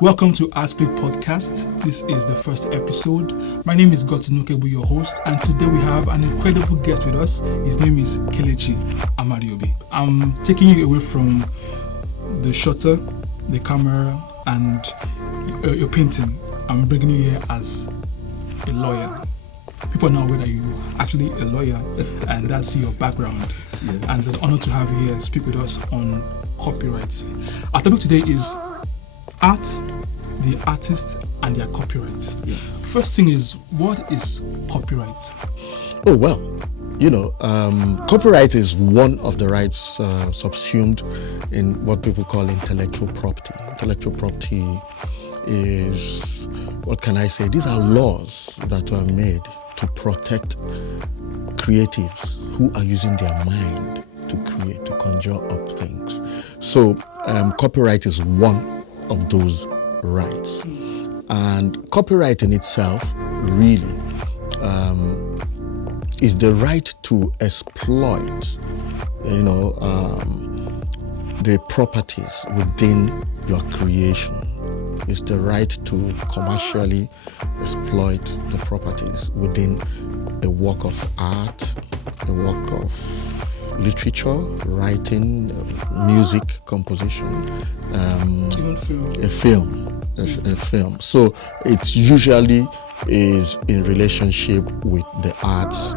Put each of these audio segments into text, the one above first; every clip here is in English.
Welcome to Artspeak Podcast. This is the first episode. My name is Gotinukebu, your host, and today we have an incredible guest with us. His name is Kelechi Amadi-Obi. I'm taking you away from the shutter, the camera, and your painting. I'm bringing you here as a lawyer. People know whether you're actually a lawyer, and that's your background. Yes. And it's an honor to have you here speak with us on copyright. Our topic today is art, the artist, and their copyright. Yes. First thing is, what is copyright? Oh, well, copyright is one of the rights subsumed in what people call intellectual property. Intellectual property is, what can I say? These are laws that are made to protect creatives who are using their mind to create, to conjure up things. So copyright is one of those rights. And copyright in itself really is the right to exploit, the properties within your creation. It's the right to commercially exploit the properties within a work of art, a work of literature, writing, music, composition, even a film. So it usually is in relationship with the arts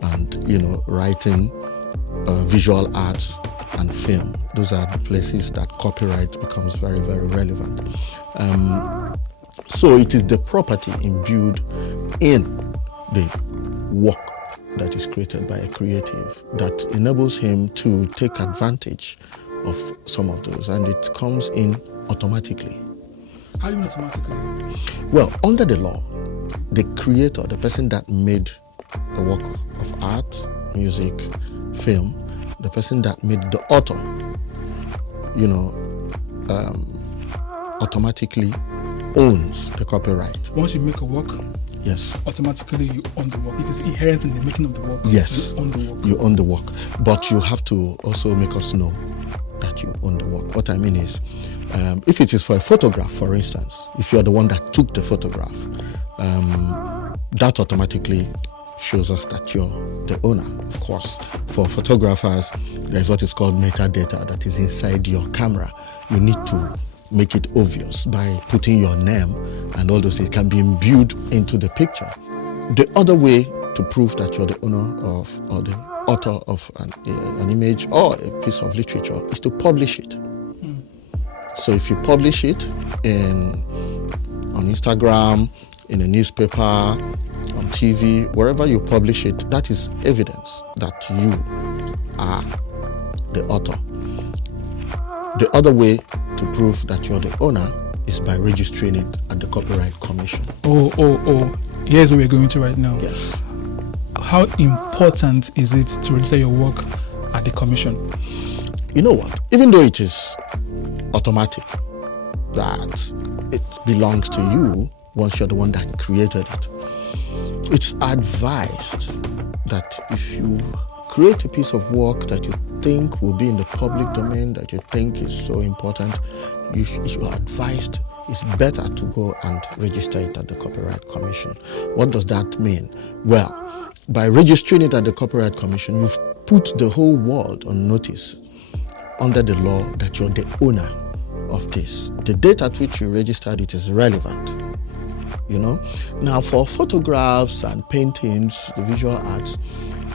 and, writing, visual arts and film. Those are the places that copyright becomes very, very relevant. So it is the property imbued in the work that is created by a creative that enables him to take advantage of some of those, and it comes in automatically. How do you mean automatically? Well, under the law, the creator, the person that made the work of art, music, film, the person that made the author, automatically owns the copyright. Once you make a work, yes, automatically you own the work. It is inherent in the making of the work. Yes, you own the work. You own the work, but you have to also make us know that you own the work. What I mean is, if it is for a photograph, for instance, if you're the one that took the photograph, that automatically shows us that you're the owner. Of course, for photographers, there's what is called metadata that is inside your camera. You need to make it obvious by putting your name and all those things can be imbued into the picture. The other way to prove that you're the owner of or the author of an image or a piece of literature is to publish it. So if you publish it on Instagram, in a newspaper, on TV, wherever you publish it, that is evidence that you are the author. The other way to prove that you're the owner is by registering it at the Copyright Commission. Oh. Here's where we're going to right now. Yes. How important is it to register your work at the commission? You know what? Even though it is automatic that it belongs to you once you're the one that created it, it's advised that if you create a piece of work that you think will be in the public domain, that you think is so important, you are advised it's better to go and register it at the Copyright Commission. What does that mean? Well, by registering it at the Copyright Commission, you've put the whole world on notice under the law that you're the owner of this. The date at which you registered it is relevant. Now for photographs and paintings, the visual arts,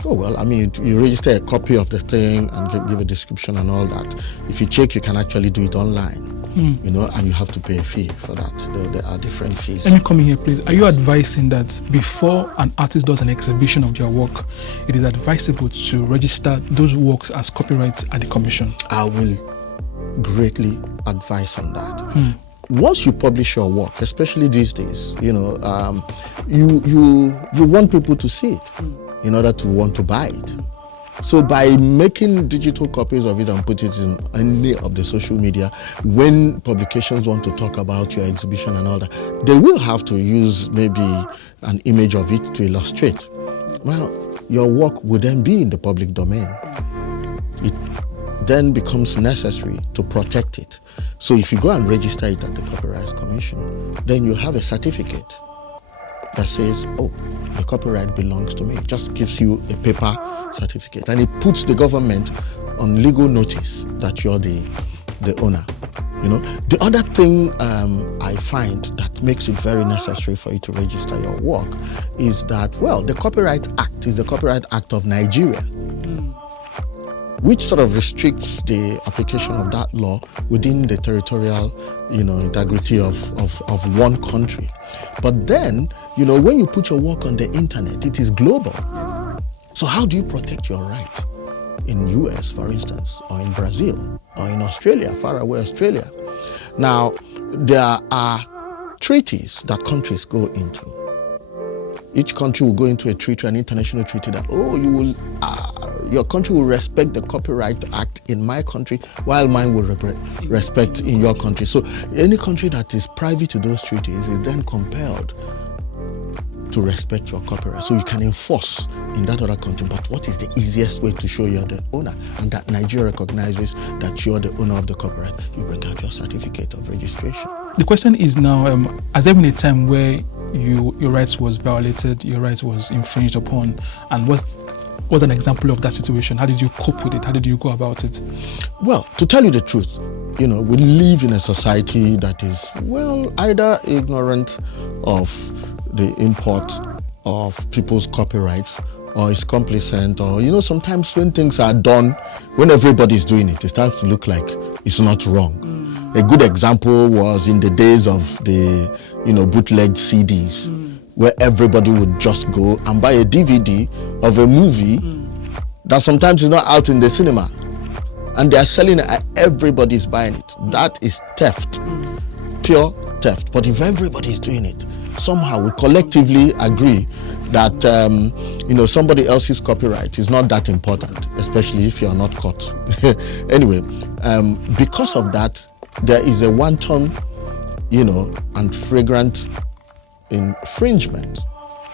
you register a copy of the thing and give a description and all that. If you check, you can actually do it online, and you have to pay a fee for that. There are different fees. Let me come in here, please. Are you advising that before an artist does an exhibition of their work, it is advisable to register those works as copyright at the commission? I will greatly advise on that. Once you publish your work, especially these days, you want people to see it in order to want to buy it. So by making digital copies of it and put it in any of the social media, when publications want to talk about your exhibition and all that, they will have to use maybe an image of it to illustrate. Well, your work would then be in the public domain. It then becomes necessary to protect it. So if you go and register it at the Copyright Commission, then you have a certificate that says, oh, the copyright belongs to me. It just gives you a paper certificate, and it puts the government on legal notice that you're the owner. The other thing I find that makes it very necessary for you to register your work is that, well, the Copyright Act is the Copyright Act of Nigeria, which sort of restricts the application of that law within the territorial, integrity of one country. But then, when you put your work on the internet, it is global. Yes. So how do you protect your right in US, for instance, or in Brazil, or in Australia, far away Australia? Now, there are treaties that countries go into. Each country will go into a treaty, an international treaty that, your country will respect the Copyright Act in my country, while mine will respect in your country. So any country that is privy to those treaties is then compelled to respect your copyright. So you can enforce in that other country. But what is the easiest way to show you're the owner and that Nigeria recognizes that you're the owner of the copyright? You bring out your certificate of registration. The question is now, has there been a time where your rights was violated, your rights was infringed upon, and what was an example of that situation? How did you cope with it? How did you go about it? Well, to tell you the truth, we live in a society that is, either ignorant of the import of people's copyrights, or is complacent, or, sometimes when things are done, when everybody's doing it, it starts to look like it's not wrong. A good example was in the days of the, bootleg CDs, where everybody would just go and buy a DVD of a movie that sometimes is not out in the cinema, and they are selling it and everybody's buying it. That is theft, pure theft. But if everybody is doing it, somehow we collectively agree that somebody else's copyright is not that important, especially if you're not caught. Anyway, because of that, there is a wanton, and flagrant infringement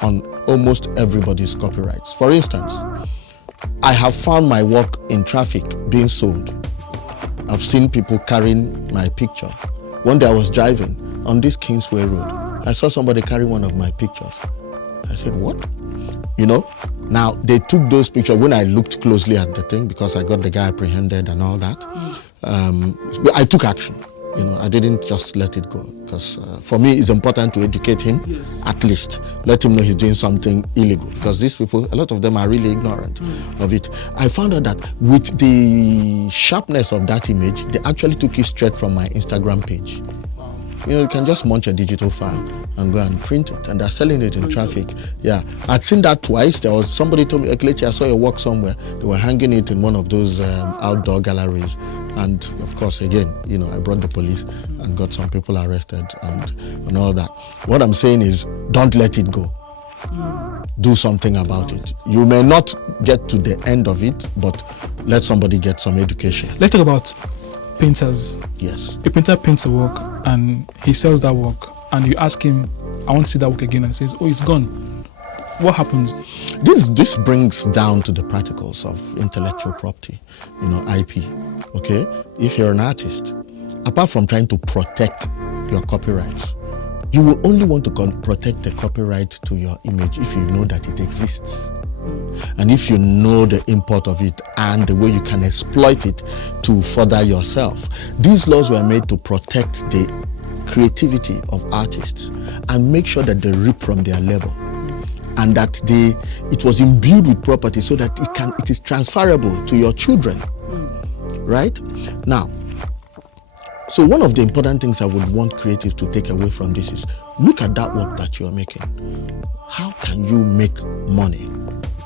on almost everybody's copyrights. For instance, I have found my work in traffic being sold. I've seen people carrying my picture. One day I was driving on this Kingsway Road. I saw somebody carrying one of my pictures. I said, what? Now they took those pictures. When I looked closely at the thing, because I got the guy apprehended and all that, I took action. I didn't just let it go, because for me it's important to educate him. Yes. At least let him know he's doing something illegal, because these people, a lot of them are really ignorant of it. I found out that with the sharpness of that image, they actually took it straight from my Instagram page. You can just munch a digital file and go and print it, and they're selling it in traffic. Yeah, I'd seen that twice. There was somebody told me, Kelechi, I saw your work somewhere. They were hanging it in one of those outdoor galleries, and of course, again, I brought the police and got some people arrested and all that. What I'm saying is, don't let it go. Do something about it. You may not get to the end of it, but let somebody get some education. Let's talk about painters. Yes. A painter paints a work and he sells that work, and you ask him, I want to see that work again, and he says, oh, it's gone. What happens? This brings down to the practicals of intellectual property, IP. Okay? If you're an artist, apart from trying to protect your copyrights, you will only want to protect the copyright to your image if you know that it exists. And if you know the import of it and the way you can exploit it to further yourself. These laws were made to protect the creativity of artists and make sure that they reap from their labor, and that it was imbued with property so that it is transferable to your children. Right? Now, so one of the important things I would want creatives to take away from this is, look at that work that you're making. How can you make money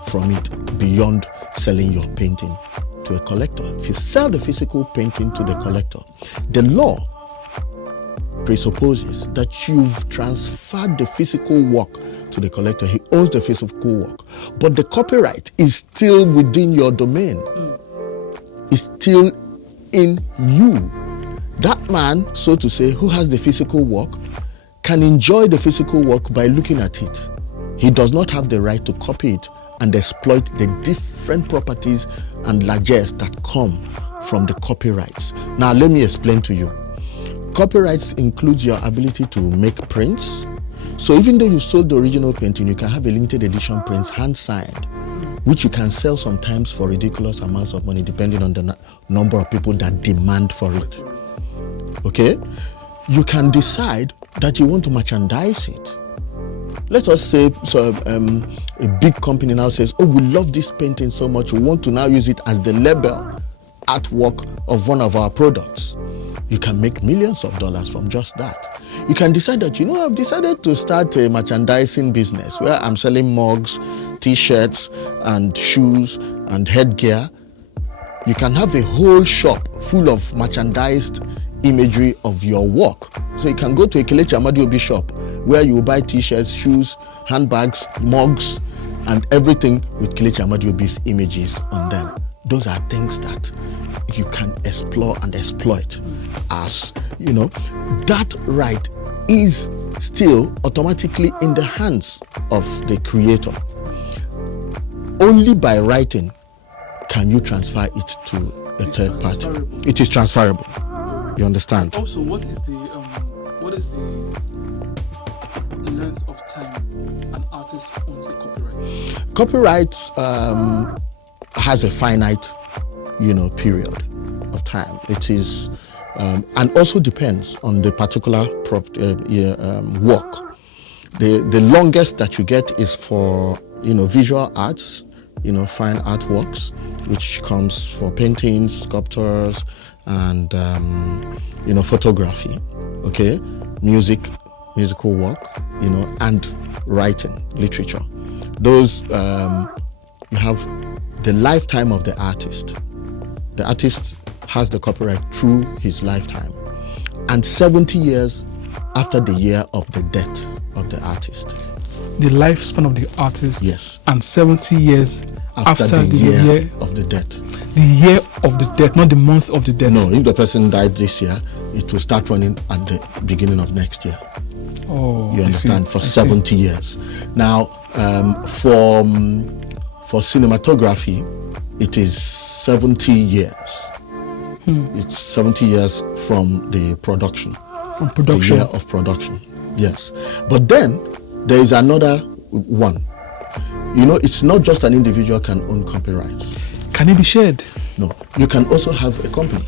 from it beyond selling your painting to a collector? If you sell the physical painting to the collector, the law presupposes that you've transferred the physical work to the collector. He owns the physical work, but the copyright is still within your domain. It's still in you. That man, so to say, who has the physical work can enjoy the physical work by looking at it. He does not have the right to copy it and exploit the different properties and largesse that come from the copyrights. Now, let me explain to you. Copyrights includes your ability to make prints. So even though you sold the original painting, you can have a limited edition prints hand-signed, which you can sell sometimes for ridiculous amounts of money, depending on the number of people that demand for it. Okay? You can decide that you want to merchandise it. Let us say a big company now says, oh, we love this painting so much, we want to now use it as the label artwork of one of our products. You can make millions of dollars from just that. You can decide that, I've decided to start a merchandising business where I'm selling mugs, t-shirts, and shoes, and headgear. You can have a whole shop full of merchandised imagery of your work. So you can go to a Kelechi Amadi-Obi shop where you buy t-shirts, shoes, handbags, mugs, and everything with Kelechi Amadi-Obi's images on them. Those are things that you can explore and exploit as, that right is still automatically in the hands of the creator. Only by writing can you transfer it to a third party. It is transferable. You understand? Also, what is the length of time an artist owns the copyright? Copyright has a finite, period of time. It is, and also depends on the particular work. The longest that you get is for, visual arts, fine artworks, which comes for paintings, sculptures, and photography. Okay, musical work, and writing, literature. Those you have the lifetime of the artist. The artist has the copyright through his lifetime, and 70 years after the year of the death of the artist. The lifespan of the artist. Yes. And 70 years after the year of the death. The year of the death, not the month of the death. No, if the person died this year, it will start running at the beginning of next year. Oh, you understand? For 70 years. Now, for cinematography, it is 70 years. It's 70 years from the production. From production. The year of production. Yes. But then there is another one. It's not just an individual can own copyright. Can it be shared? No. You can also have a company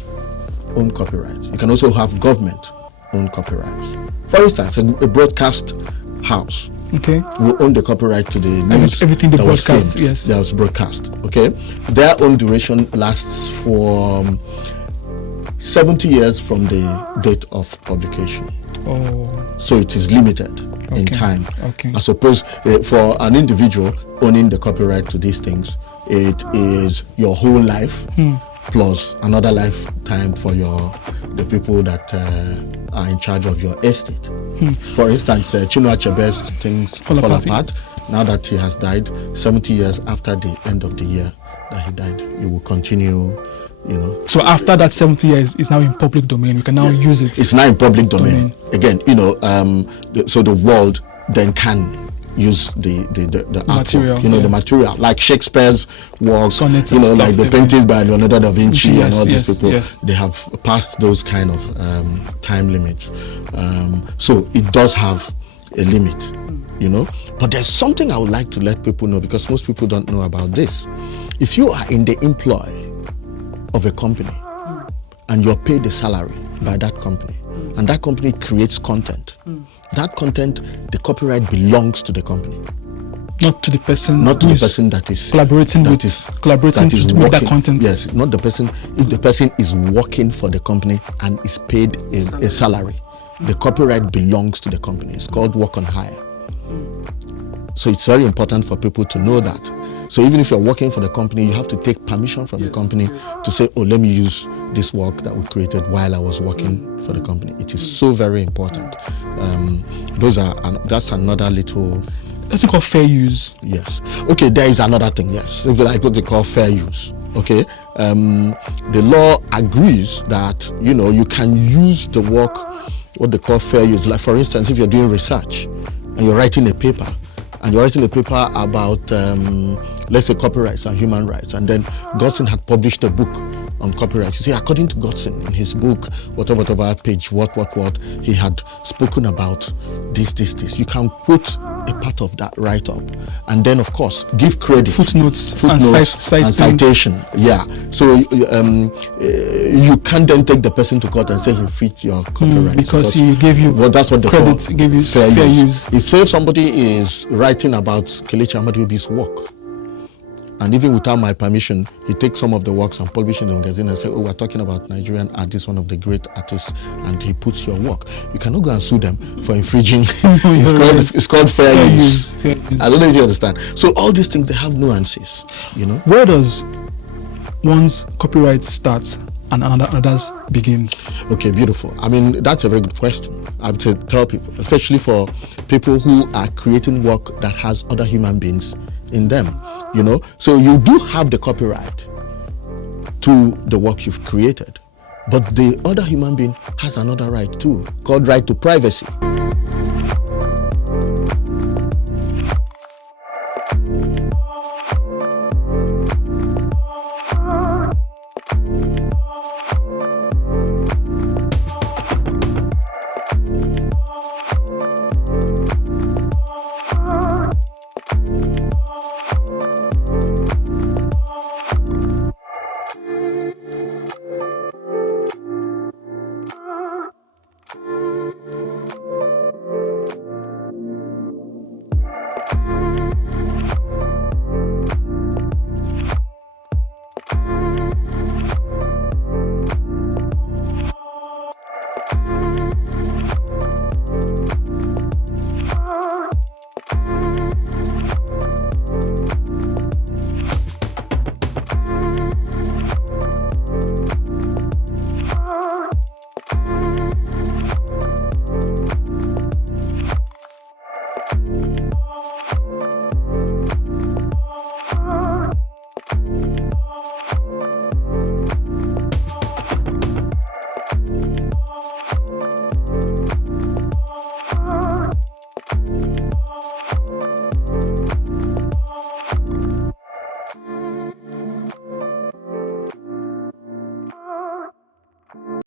own copyrights. You can also have government own copyrights. For instance, a broadcast house will own the copyright to the news. Everything that was broadcast, filmed, yes. that was broadcast. Okay, their own duration lasts for 70 years from the date of publication. Oh. So it is limited in time. Okay. As opposed for an individual owning the copyright to these things, it is your whole life plus another lifetime for the people that are in charge of your estate. For instance, Chinua Achebe's things fall apart. Now that he has died, 70 years after the end of the year that he died, you will continue. So after that 70 years, it's now in public domain. We can now use it. It's now in public domain. Again, so the world then can use the material, artwork, the material, like Shakespeare's works, sonnets, like the paintings by Leonardo da Vinci and all these people. Yes. They have passed those kind of time limits. So it does have a limit, But there's something I would like to let people know, because most people don't know about this. If you are in the employ of a company and you're paid a salary by that company, and that company creates content, that content, the copyright belongs to the company, not to the person. Not to the person that is collaborating with that content. Yes, not the person. If the person is working for the company and is paid a salary, the copyright belongs to the company. It's called work on hire. So it's very important for people to know that. So even if you're working for the company, you have to take permission from the company to say, oh, let me use this work that we created while I was working for the company. It is so very important. That's another little... That's called fair use. Yes. Okay, there is another thing, yes. Like what they call fair use. Okay. The law agrees that, you can use the work, what they call fair use. Like, for instance, if you're doing research and you're writing a paper, about, let's say, copyrights and human rights, and then Godson had published a book on copyright. You see, according to Godson in his book, whatever page, what, he had spoken about this. You can put a part of that right up, and then of course give credit, footnotes and citation. Yeah. So you can't then take the person to court and say he fit your copyright because he gave you. Well, that's what they credit. call Give you fair use. If say somebody is writing about Kelechi Amadi-Obi's work, and even without my permission, he takes some of the works and publish in the magazine and say, "Oh, we're talking about Nigerian artist, one of the great artists," and he puts your work. You cannot go and sue them for infringing. It's called fair use. I don't know if you understand. So all these things, they have nuances, you know. Where does one's copyright start and another's begins? Okay, beautiful. I mean, that's a very good question. I have to tell people, especially for people who are creating work that has other human beings in them, you know. So you do have the copyright to the work you've created, but the other human being has another right too, called right to privacy.